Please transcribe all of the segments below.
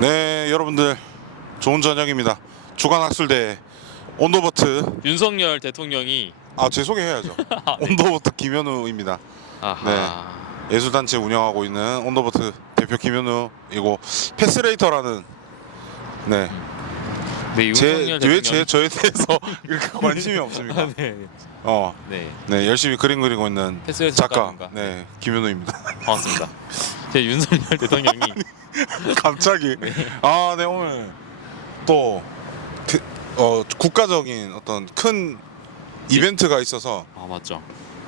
네, 여러분들 좋은 저녁입니다. 주간학술대 온도버트. 윤석열 대통령이 제 소개해야죠. 네. 온도버트 김현우입니다. 아하. 예술단체 운영하고 있는 온도버트 대표 김현우이고 패스레이터라는 네, 왜 윤석열 대통령. 저에 대해서 이렇게 관심이 없습니까? 네. 네, 네. 열심히 그림 그리고 있는 패스레이터 작가 작가님과. 김현우입니다. 반갑습니다. 제 윤석열 대통령이 갑자기 네, 오늘 또 국가적인 어떤 큰 이벤트가 있어서 맞죠.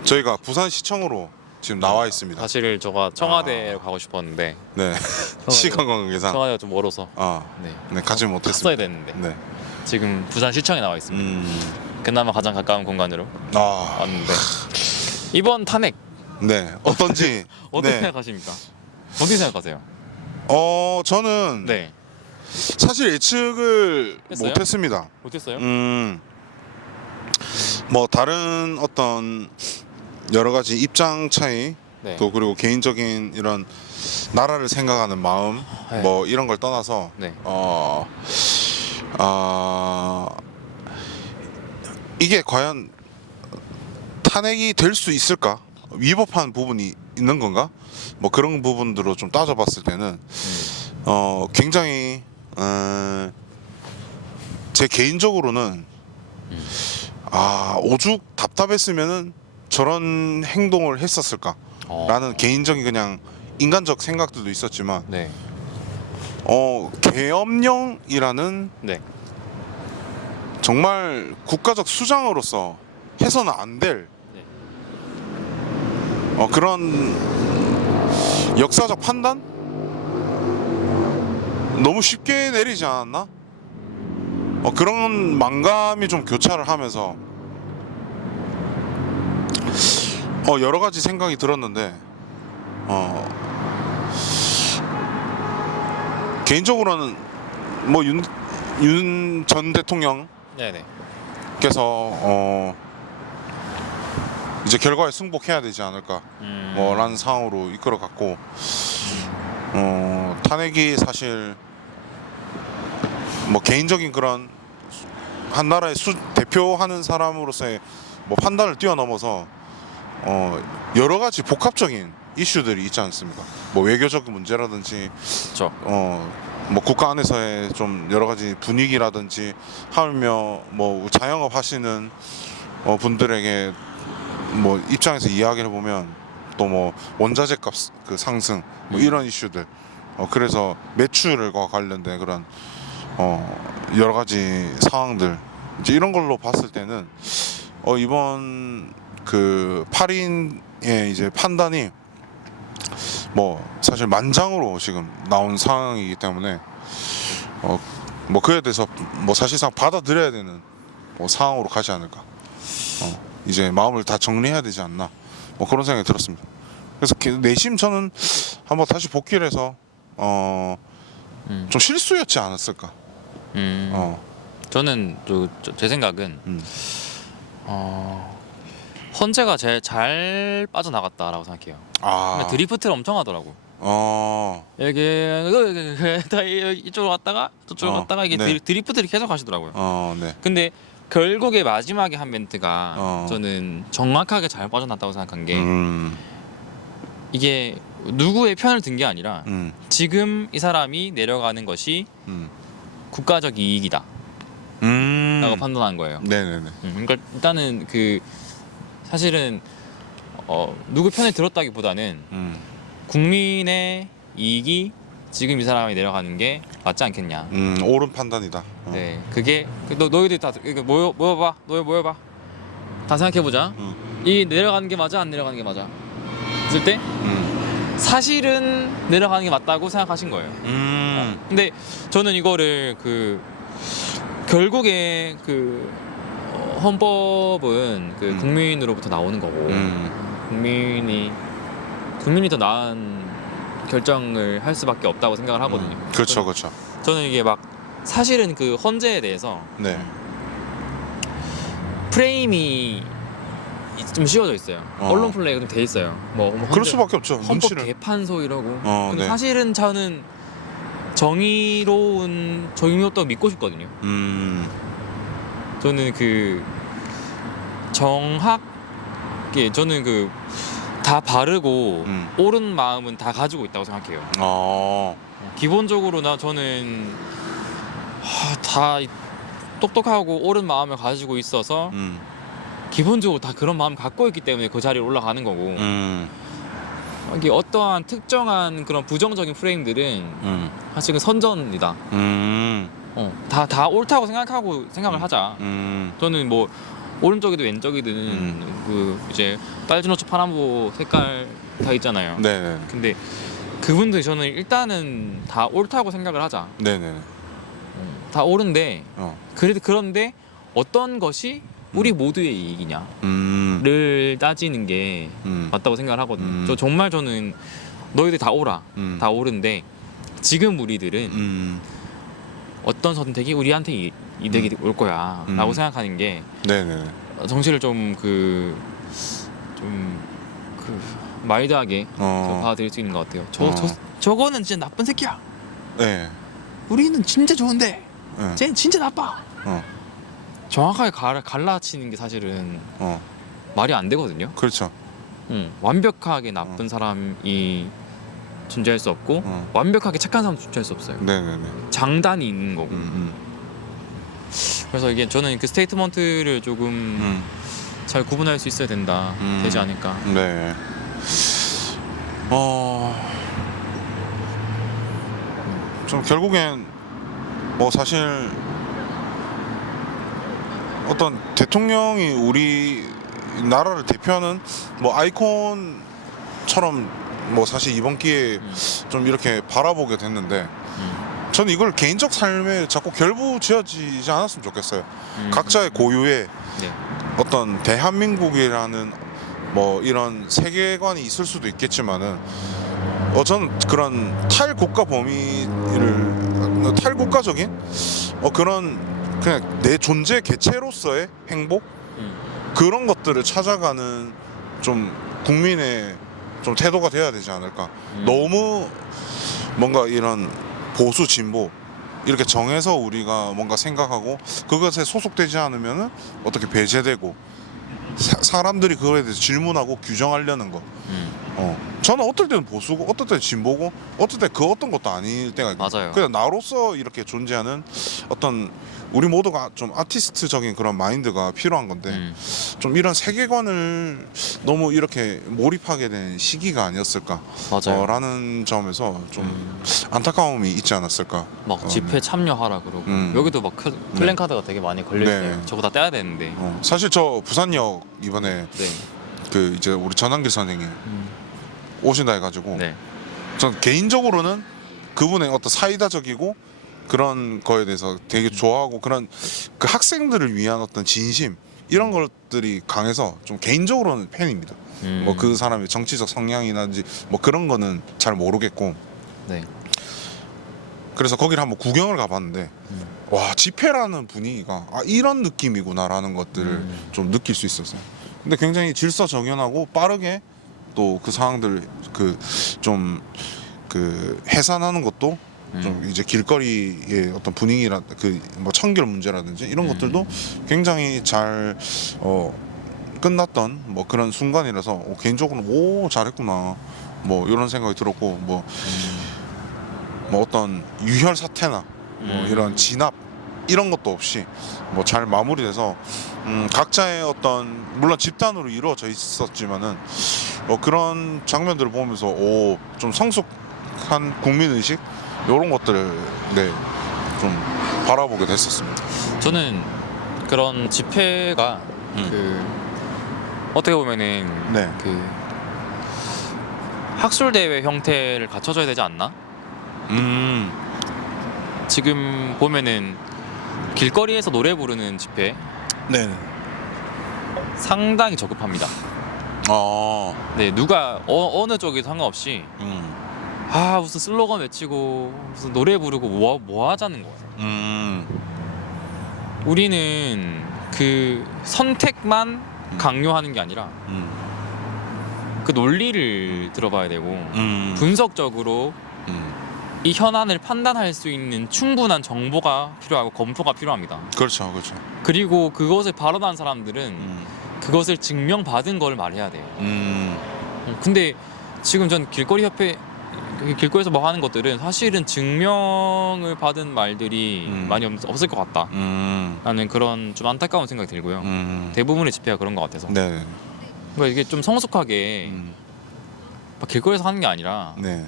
저희가 부산시청으로 지금 나와 있습니다. 사실 제가 청와대로 가고 싶었는데 네, 시간 관계상 청와대가 좀 멀어서 네, 가지 갔어야 못했습니다. 됐는데 네, 지금 부산시청에 나와 있습니다. 그나마 가장 가까운 공간으로 왔는데 이번 탄핵 네, 어떤지 어떻게 네, 생각하십니까? 어떻게 생각하세요? 저는 네. 사실 예측을 했어요? 못했습니다. 못했어요? 뭐 다른 어떤 여러 가지 입장 차이 네. 또 그리고 개인적인 이런 나라를 생각하는 마음 네. 뭐 이런 걸 떠나서 네. 이게 과연 탄핵이 될 수 있을까? 위법한 부분이 있는 건가? 뭐 그런 부분들로 좀 따져봤을 때는 굉장히 제 개인적으로는 오죽 답답했으면은 저런 행동을 했었을까라는 개인적인 그냥 인간적 생각들도 있었지만 네. 계엄령이라는 네. 정말 국가적 수장으로서 해서는 안 될 네. 그런 역사적 판단? 너무 쉽게 내리지 않았나? 그런 망감이 좀 교차를 하면서 여러 가지 생각이 들었는데 개인적으로는 뭐 윤 전 대통령께서 네네. 이제 결과에 승복해야 되지 않을까 라는 상황으로 이끌어갔고 탄핵이 사실 뭐 개인적인 그런 한 나라의 대표하는 사람으로서의 뭐 판단을 뛰어넘어서 여러 가지 복합적인 이슈들이 있지 않습니까? 뭐 외교적 문제라든지 그렇죠. 뭐 국가 안에서의 좀 여러 가지 분위기라든지 하며 뭐 자영업 하시는 분들에게 뭐 입장에서 이야기를 해보면 또 뭐 원자재 값 그 상승 뭐 이런 이슈들 그래서 매출과 관련된 그런 여러 가지 상황들 이제 이런 걸로 봤을 때는 이번 그 8인의 이제 판단이 뭐 사실 만장으로 지금 나온 상황이기 때문에 뭐 그에 대해서 뭐 사실상 받아들여야 되는 뭐 상황으로 가지 않을까. 이제 마음을 다 정리해야 되지 않나. 뭐 그런 생각이 들었습니다. 그래서 내심 저는 한번 다시 복귀를 해서 좀 실수였지 않았을까. 저는 제 생각은 헌재가 제일 잘 빠져나갔다라고 생각해요. 드리프트를 엄청 하더라고. 이게 다 이쪽으로 갔다가 저쪽으로 갔다가 이게 네. 드리프트를 계속 하시더라고요. 네. 근데 결국에 마지막에 한 멘트가 저는 정확하게 잘 빠져났다고 생각한 게 이게 누구의 편을 든 게 아니라 지금 이 사람이 내려가는 것이 국가적 이익이다 라고 판단한 거예요. 네네네. 그러니까 일단은 그 사실은 누구 편에 들었다기보다는 국민의 이익이 지금 이 사람이 내려가는 게 맞지 않겠냐. 옳은 판단이다. 네, 그게 너희들 다 이거 모여봐. 다 생각해보자. 이 내려가는 게 맞아, 안 내려가는 게 맞아. 했을 때 사실은 내려가는 게 맞다고 생각하신 거예요. 근데 저는 이거를 결국에 헌법은 국민으로부터 나오는 거고 국민이 더 나은 결정을 할 수밖에 없다고 생각을 하거든요. 그렇죠, 그렇죠. 저는 이게 막 사실은 그 헌재에 대해서 네. 프레임이 좀 씌워져 있어요. 언론 플레이가 좀 돼 있어요. 뭐 그럴 수밖에 없죠. 헌법 눈치를. 개판소 이러고. 근데 네. 사실은 저는 정의로웠다고 믿고 싶거든요. 저는 그 정확하게 저는 그 다 바르고 옳은 마음은 다 가지고 있다고 생각해요. 기본적으로 저는 다 똑똑하고 옳은 마음을 가지고 있어서 기본적으로 다 그런 마음 갖고 있기 때문에 그 자리에 올라가는 거고 이게 어떠한 특정한 그런 부정적인 프레임들은 사실은 선전이다. 다 옳다고 생각을 하자. 저는 뭐 오른쪽이든 왼쪽이든 그 이제 딸기노초 파남보 색깔 다 있잖아요. 네네. 근데 그분들 저는 일단은 다 옳다고 생각을 하자. 네네. 다 옳은데 어. 그런데 어떤 것이 우리 모두의 이익이냐를 따지는 게 맞다고 생각을 하거든요. 저 정말 저는 너희들 다 옳아. 다 옳은데 지금 우리들은 어떤 선택이 우리한테 이득이 올 거야 라고 생각하는 게 네네. 정치를 좀 마일드하게 받아들일 수 있는 것 같아요. 저거는 진짜 나쁜 새끼야. 네. 우리는 진짜 좋은데 네. 쟤는 진짜 나빠. 어. 정확하게 갈라치는 게 사실은 말이 안 되거든요. 그렇죠. 완벽하게 나쁜 사람이 존재할 수 없고 완벽하게 착한 사람 존재할 수 없어요. 네네네. 장단이 있는 거고. 그래서 이게 저는 그 스테이트먼트를 조금 잘 구분할 수 있어야 되지 않을까. 네. 좀 결국엔 뭐 사실 어떤 대통령이 우리 나라를 대표하는 뭐 아이콘처럼 뭐 사실 이번 기회에 좀 이렇게 바라보게 됐는데 저는 이걸 개인적 삶에 자꾸 결부지어지지 않았으면 좋겠어요. 각자의 고유의 네. 어떤 대한민국이라는 뭐 이런 세계관이 있을 수도 있겠지만은 저는 그런 탈국가 범위를 탈국가적인 그런 그냥 내 존재 개체로서의 행복 그런 것들을 찾아가는 좀 국민의 좀 태도가 돼야 되지 않을까. 너무 뭔가 이런 보수 진보 이렇게 정해서 우리가 뭔가 생각하고 그것에 소속되지 않으면은 어떻게 배제되고 사람들이 그거에 대해서 질문하고 규정하려는 거. 저는 어떨 때는 보수고 어떨 때는 진보고 어떨 때 그 어떤 것도 아닐 때가 있고 맞아요. 그냥 나로서 이렇게 존재하는 어떤 우리 모두가 좀 아티스트적인 그런 마인드가 필요한 건데 좀 이런 세계관을 너무 이렇게 몰입하게 된 시기가 아니었을까 맞아요. 라는 점에서 좀 안타까움이 있지 않았을까. 막 집회 참여하라 그러고 여기도 막 플랜카드가 되게 많이 걸려 있어요. 네. 저거 다 떼야 되는데. 사실 저 부산역 이번에 네. 그 이제 우리 전한길 선생님 오신다 해가지고 네. 전 개인적으로는 그분의 어떤 사이다적이고 그런 거에 대해서 되게 좋아하고 그런 그 학생들을 위한 어떤 진심 이런 것들이 강해서 좀 개인적으로는 팬입니다. 뭐 그 사람의 정치적 성향이나든지 뭐 그런 거는 잘 모르겠고 네. 그래서 거기를 한번 구경을 가봤는데 와 집회라는 분위기가 이런 느낌이구나라는 것들을 좀 느낄 수 있었어요. 근데 굉장히 질서정연하고 빠르게 또 그 상황들 그 좀 그 해산하는 것도 좀 이제 길거리의 어떤 분위기라 그 뭐 청결 문제라든지 이런 것들도 굉장히 잘 끝났던 뭐 그런 순간이라서 개인적으로 오 잘했구나 뭐 이런 생각이 들었고 뭐 어떤 유혈 사태나 뭐 이런 진압 이런 것도 없이 뭐 잘 마무리돼서 각자의 어떤 물론 집단으로 이루어져 있었지만은 그런 장면들을 보면서 오 좀 성숙한 국민 의식 이런 것들을 네 좀 바라보게 됐었습니다. 저는 그런 집회가 그 어떻게 보면은 네. 그 학술 대회 형태를 갖춰줘야 되지 않나? 지금 보면은 길거리에서 노래 부르는 집회 네. 상당히 저급합니다. 네, 누가 어느 쪽에도 상관없이 무슨 슬로건 외치고 무슨 노래 부르고 뭐 하자는 거예요. 우리는 그 선택만 강요하는 게 아니라 그 논리를 들어봐야 되고 분석적으로 이 현안을 판단할 수 있는 충분한 정보가 필요하고 검토가 필요합니다. 그렇죠, 그렇죠. 그리고 그것을 발언한 사람들은 음, 그것을 증명받은 걸 말해야 돼요. 음, 근데 지금 전 길거리 협회 길거리에서 뭐 하는 것들은 사실은 증명을 받은 말들이 많이 없을 것 같다. 라는 그런 좀 안타까운 생각이 들고요. 대부분의 집회가 그런 것 같아서. 네, 그러니까 이게 좀 성숙하게 막 길거리에서 하는 게 아니라 네,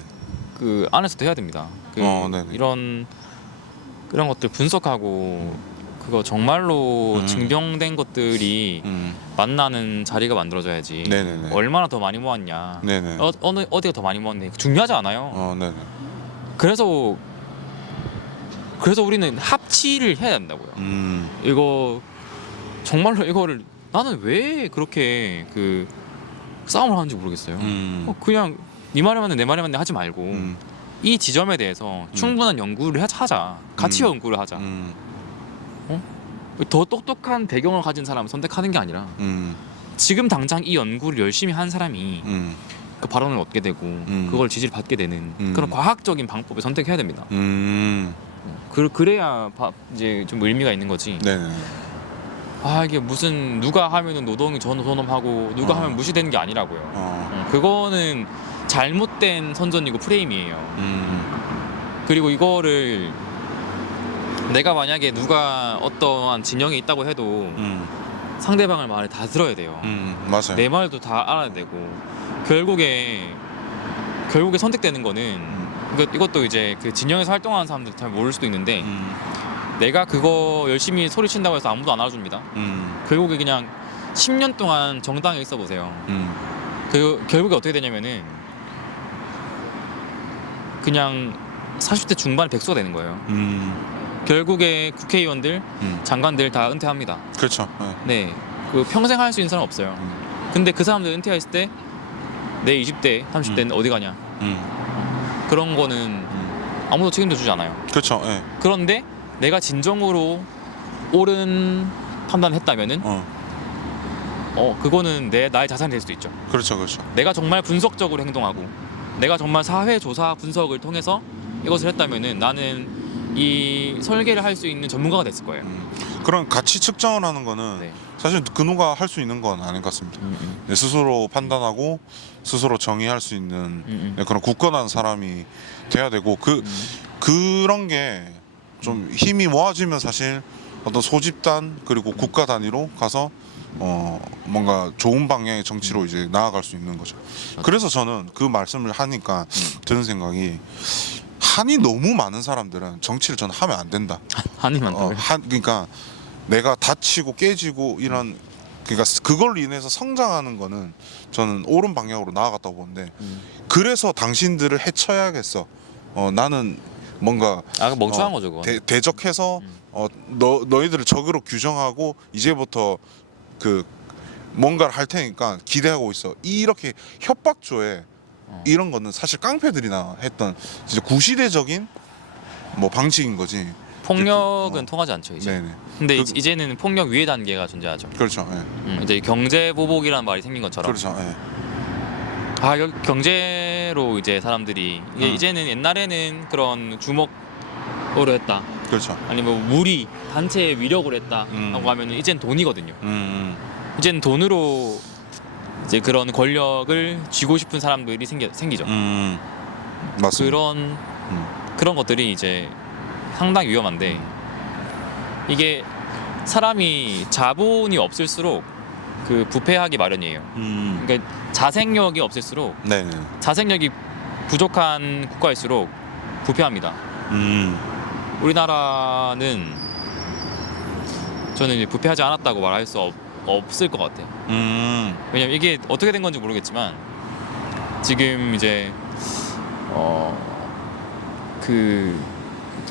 그 안에서도 해야 됩니다. 네네. 이런 그런 것들 분석하고 그거 정말로 증명된 것들이 만나는 자리가 만들어져야지. 네네네. 얼마나 더 많이 모았냐. 네네. 어디가 더 많이 모았네. 중요하지 않아요. 네네. 그래서 우리는 합치를 해야 된다고요. 이거 정말로 이거를 나는 왜 그렇게 그 싸움을 하는지 모르겠어요. 그냥 네 말이 맞네 내 말이 맞네 하지 말고 이 지점에 대해서 충분한 연구를 하자. 같이 연구를 하자. 더 똑똑한 배경을 가진 사람을 선택하는 게 아니라 지금 당장 이 연구를 열심히 한 사람이 그 발언을 얻게 되고 그걸 지지를 받게 되는 그런 과학적인 방법을 선택해야 됩니다. 그래야 이제 좀 의미가 있는 거지. 네네. 아 이게 무슨 누가 하면은 노동이 존엄하고 누가 하면 무시되는 게 아니라고요. 그거는 잘못된 선전이고 프레임이에요. 그리고 이거를 내가 만약에 누가 어떠한 진영이 있다고 해도 상대방의 말을 다 들어야 돼요. 맞아요. 내 말도 다 알아야 되고 결국에 선택되는 거는 이것도 이제 그 진영에서 활동하는 사람들 잘 모를 수도 있는데 내가 그거 열심히 소리친다고 해서 아무도 안 알아줍니다. 결국에 그냥 10년 동안 정당에 있어 보세요. 결국에 어떻게 되냐면은 그냥 40대 중반 백수가 되는 거예요. 결국에 국회의원들, 장관들 다 은퇴합니다. 그렇죠. 네, 그 평생 할 수 있는 사람 없어요. 근데 그 사람들 은퇴했을 때 내 20대, 30대는 어디 가냐? 그런 거는 아무도 책임도 주지 않아요. 그렇죠. 예. 그런데 내가 진정으로 옳은 판단을 했다면은 그거는 나의 자산이 될 수도 있죠. 그렇죠, 그렇죠. 내가 정말 분석적으로 행동하고 내가 정말 사회 조사 분석을 통해서 이것을 했다면은 나는 이 설계를 할 수 있는 전문가가 됐을 거예요. 그런 가치 측정을 하는 거는 네. 사실 그 누가 할 수 있는 건 아닌 것 같습니다. 네, 스스로 판단하고 스스로 정의할 수 있는 네, 그런 굳건한 사람이 돼야 되고 그런 게 좀 힘이 모아지면 사실 어떤 소집단 그리고 국가 단위로 가서 뭔가 좋은 방향의 정치로 이제 나아갈 수 있는 거죠. 그래서 저는 그 말씀을 하니까 드는 생각이 한이 너무 많은 사람들은 정치를 저는 하면 안 된다. 한이 많다고요? 그러니까 내가 다치고 깨지고 이런 그러니까 그걸로 인해서 성장하는 거는 저는 옳은 방향으로 나아갔다고 보는데 그래서 당신들을 해쳐야겠어. 나는 뭔가 멍청한 거죠, 그건. 대적해서 너희들을 적으로 규정하고 이제부터 그 뭔가를 할 테니까 기대하고 있어. 이렇게 협박조에 이런 거는 사실 깡패들이나 했던 진짜 구시대적인 뭐 방식인 거지. 폭력은 통하지 않죠 이제. 네네. 근데 이제는 폭력 위의 단계가 존재하죠. 그렇죠. 예. 이제 경제 보복이라는 말이 생긴 것처럼. 그렇죠. 예. 경제로 이제 사람들이 이제는 옛날에는 그런 주먹으로 했다. 그렇죠. 아니면 무리 단체의 위력으로 했다라고 하면은 이젠 돈이거든요. 이젠 돈으로 이제 그런 권력을 쥐고 싶은 사람들이 생기죠. 맞습니다. 그런 것들이 이제 상당히 위험한데 이게 사람이 자본이 없을수록 그 부패하기 마련이에요. 그러니까 자생력이 없을수록 네네. 자생력이 부족한 국가일수록 부패합니다. 우리나라는 저는 이제 부패하지 않았다고 말할 수 없을 것 같아요. 왜냐면 이게 어떻게 된 건지 모르겠지만 지금 이제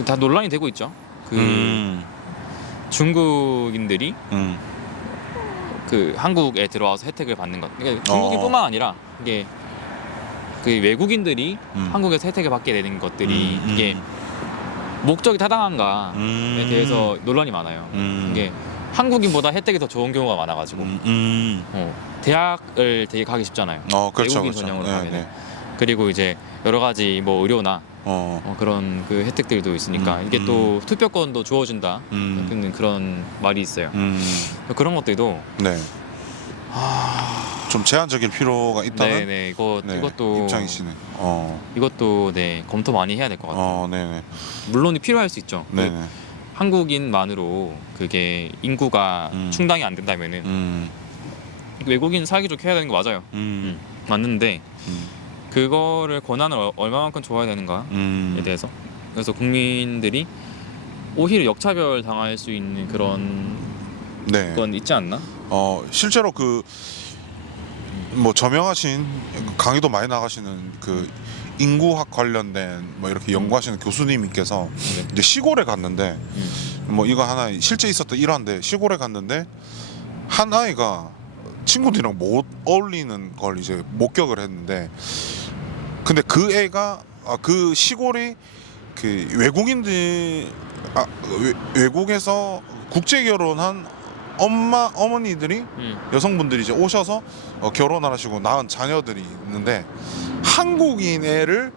다 논란이 되고 있죠. 중국인들이 그 한국에 들어와서 혜택을 받는 것. 그러니까 중국인뿐만 아니라 이게 그 외국인들이 한국에서 혜택을 받게 되는 것들이 이게 목적이 타당한가에 대해서 논란이 많아요. 이게 한국인보다 혜택이 더 좋은 경우가 많아가지고 대학을 되게 가기 쉽잖아요. 그렇죠, 외국인 그렇죠. 전형으로 네, 가면 네. 그리고 이제 여러 가지 뭐 의료나 그런 그 혜택들도 있으니까 이게 또 투표권도 주어진다. 그런 말이 있어요. 그런 것들도 네. 좀 제한적일 필요가 있다는 네네 네, 이것도 입장이시네. 이것도 네 검토 많이 해야 될 것 같아요. 네네. 물론 필요할 수 있죠. 네네. 한국인만으로 그게 인구가 충당이 안 된다면은 외국인 살기 좋게 해야 되는 거 맞아요. 맞는데 그거를 권한을 얼마만큼 줘야 되는가에 대해서 그래서 국민들이 오히려 역차별 당할 수 있는 그런 네. 건 있지 않나? 실제로 그 뭐 저명하신 강의도 많이 나가시는 그 인구학 관련된 뭐 이렇게 연구하시는 교수님께서 네. 이제 시골에 갔는데 뭐 이거 하나 실제 있었던 일화인데 시골에 갔는데 한 아이가 친구들이랑 못 어울리는 걸 이제 목격을 했는데 근데 그 애가 그 시골이 그 외국인들 외국에서 국제 결혼한 어머니들이 여성분들이 이제 오셔서 결혼을 하시고 낳은 자녀들이 있는데 한국인 애를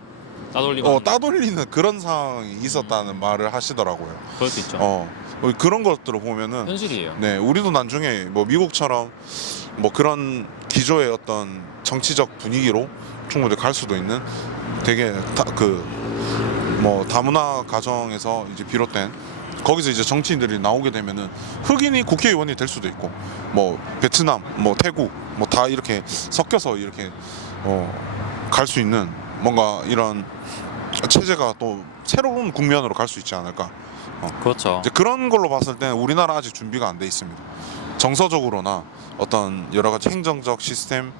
따돌리는 그런 상황이 있었다는 말을 하시더라고요. 그럴 수 있죠. 그런 것들을 보면은 현실이에요. 네, 우리도 나중에 뭐 미국처럼 뭐 그런 기조의 어떤 정치적 분위기로 충분히 갈 수도 있는 되게 뭐 다문화 가정에서 이제 비롯된 거기서 이제 정치인들이 나오게 되면은 흑인이 국회의원이 될 수도 있고 뭐 베트남, 뭐 태국, 뭐 다 이렇게 섞여서 이렇게 갈 수 있는 뭔가 이런 체제가 또 새로운 국면으로 갈 수 있지 않을까. 그렇죠. 이제 그런 걸로 봤을 때는 우리나라 아직 준비가 안 돼 있습니다. 정서적으로나 어떤 여러 가지 행정적 시스템